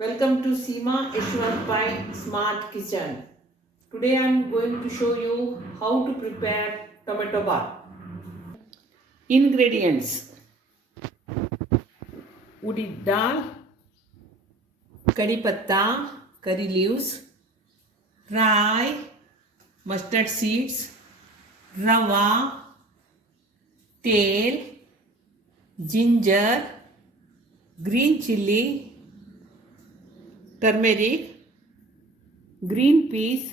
Welcome to Seema Yashwant Pai Smart Kitchen. Today I am going to show you how to prepare tomato bath. Ingredients: urdi dal, curry patta, curry leaves, rye, mustard seeds, rava, tel, ginger, green chili, turmeric, green peas,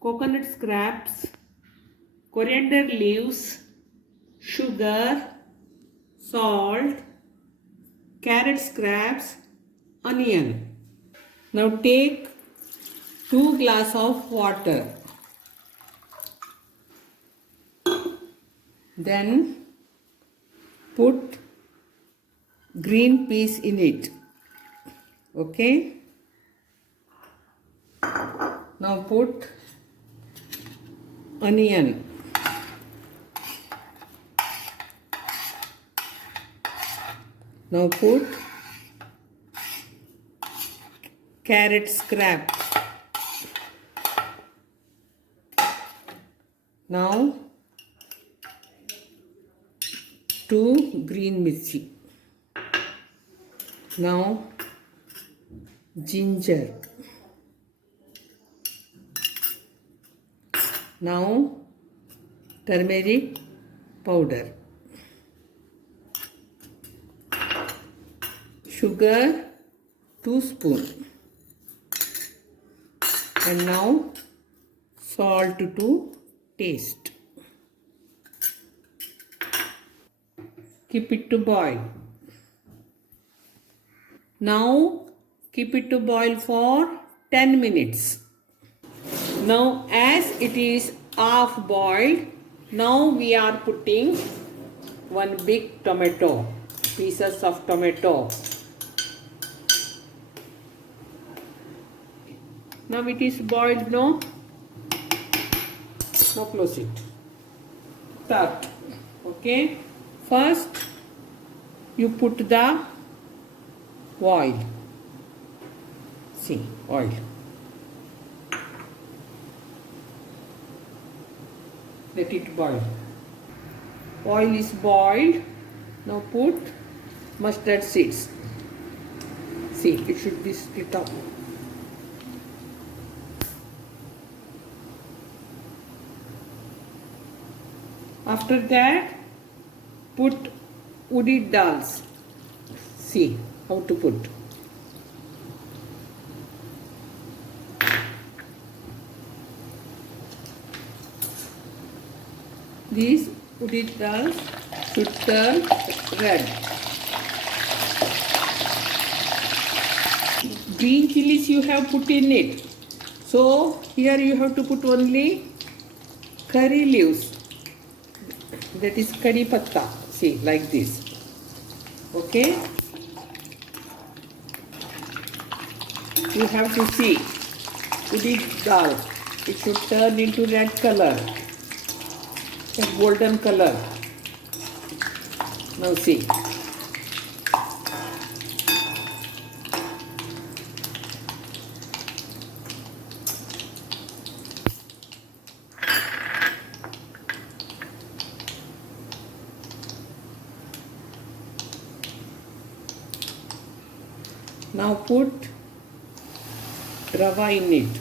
coconut scraps, coriander leaves, sugar, salt, carrot scraps, onion. Now take 2 glass of water. Then put green peas in it. Okay. Now put onion. Now put carrot scrap. Now 2 green mirchi. Now ginger. Now turmeric powder. Sugar 2 spoon. And now salt to taste. Keep it to boil. Now keep it to boil for 10 minutes. Now as it is half boiled, now we are putting one big tomato, pieces of tomato. Now it is boiled, no? Now close it. Start. Okay. First you put the oil. See, oil. Let it boil. Oil is boiled. Now put mustard seeds. See, it should be split up. After that, put urdi dals. See how to put. These urdi dals should turn red. Green chilies you have put in it. So here you have to put only curry leaves. That is curry patta. See, like this. Okay. You have to see urdi dal. It should turn into red color, a golden color. Now see. Now put rava in it.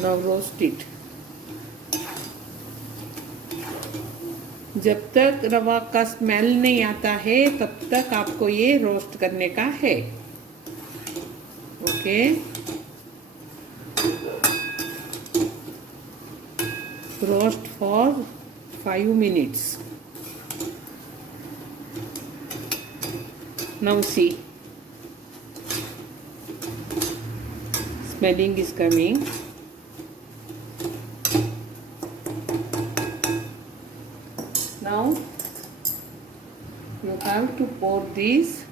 Now roast it. जब तक रवा का smell नहीं आता है तब तक आपको ये रोस्ट करने का है. Okay. Roast for 5 minutes. Now see. Smelling is coming. Now you have to pour this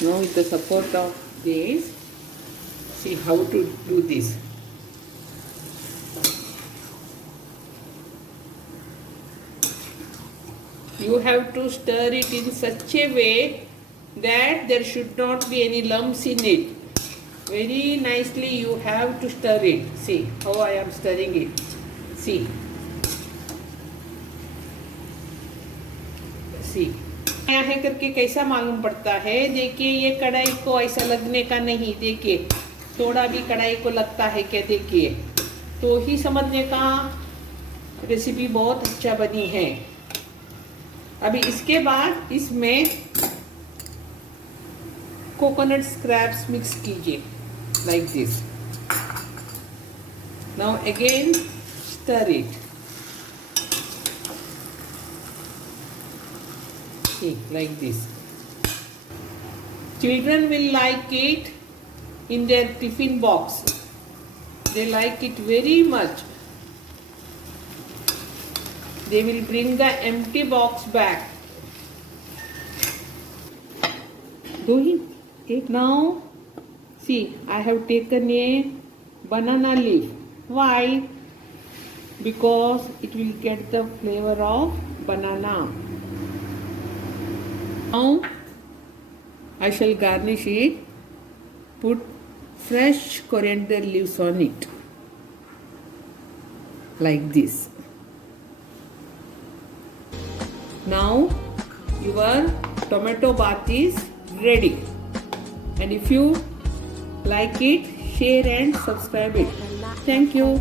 Now with the support of this, see how to do this. You have to stir it in such a way that there should not be any lumps in it. Very nicely you have to stir it. See how I am stirring it. See. See. यहाँ है करके कैसा मालूम पड़ता है? देखिए ये कढ़ाई को ऐसा लगने का नहीं. देखिए थोड़ा भी कढ़ाई को लगता है क्या? देखिए तो ही समझने का रेसिपी बहुत अच्छा बनी है. अभी इसके बाद इसमें कोकोनट स्क्रैप्स मिक्स कीजिए like this. Now again stir it. See, like this. Children will like it in their tiffin box. They like it very much. They will bring the empty box back. Rohit, now see, I have taken a banana leaf. Why? Because it will get the flavor of banana. Now I shall garnish it. Put fresh coriander leaves on it. Like this. Now your tomato bath is ready. And if you like it, share and subscribe it. Thank you.